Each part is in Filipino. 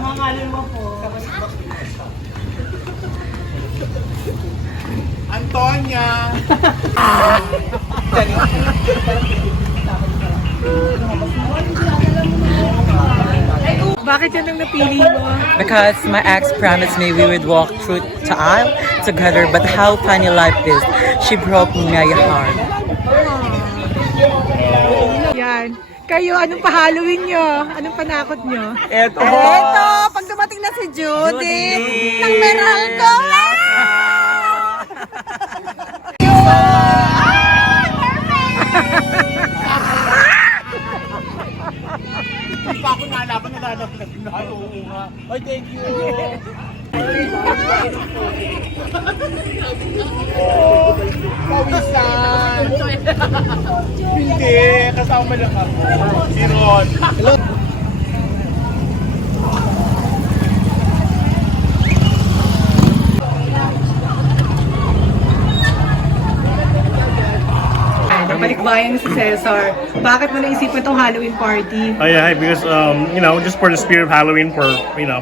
Pangangalan mo po. Antonia! Bakit yan ang napili mo? Because my ex promised me we would walk through the aisle together, but how funny life is. She broke my heart. Yan. Kayo, anong pa-Halloween nyo? Anong panakot nyo? Eto! Pag dumating na si Judith, ng Meralco! Hindi pa ako nalaban na. Oo nga. Ay, thank you. Pawisan. Hindi, kasama lang ako. Si Ron. Hello. Balikbayan si Cesar. Bakit mo naisipan itong Halloween party? Oh yeah, because you know, just for the spirit of Halloween, for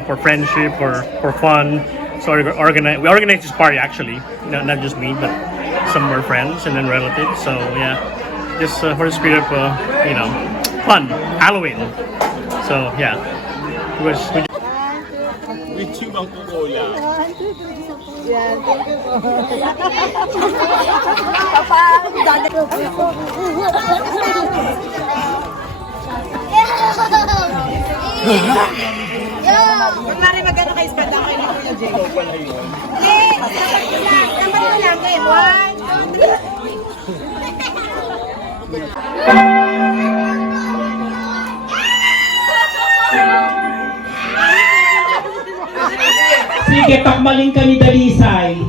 for friendship, for fun. So we organized this party actually, not just me, but some of our friends and then relatives. So yeah, just for the spirit of fun Halloween. So yeah, it was. With you bang kukulang? Yan, thank you po. Kunwari magkano kayo spend ako yung Kuya Jay? Ikaw pala yun. Number ko lang eh. 1, 2, 3. Sige, takmaling ka ni Dalisay.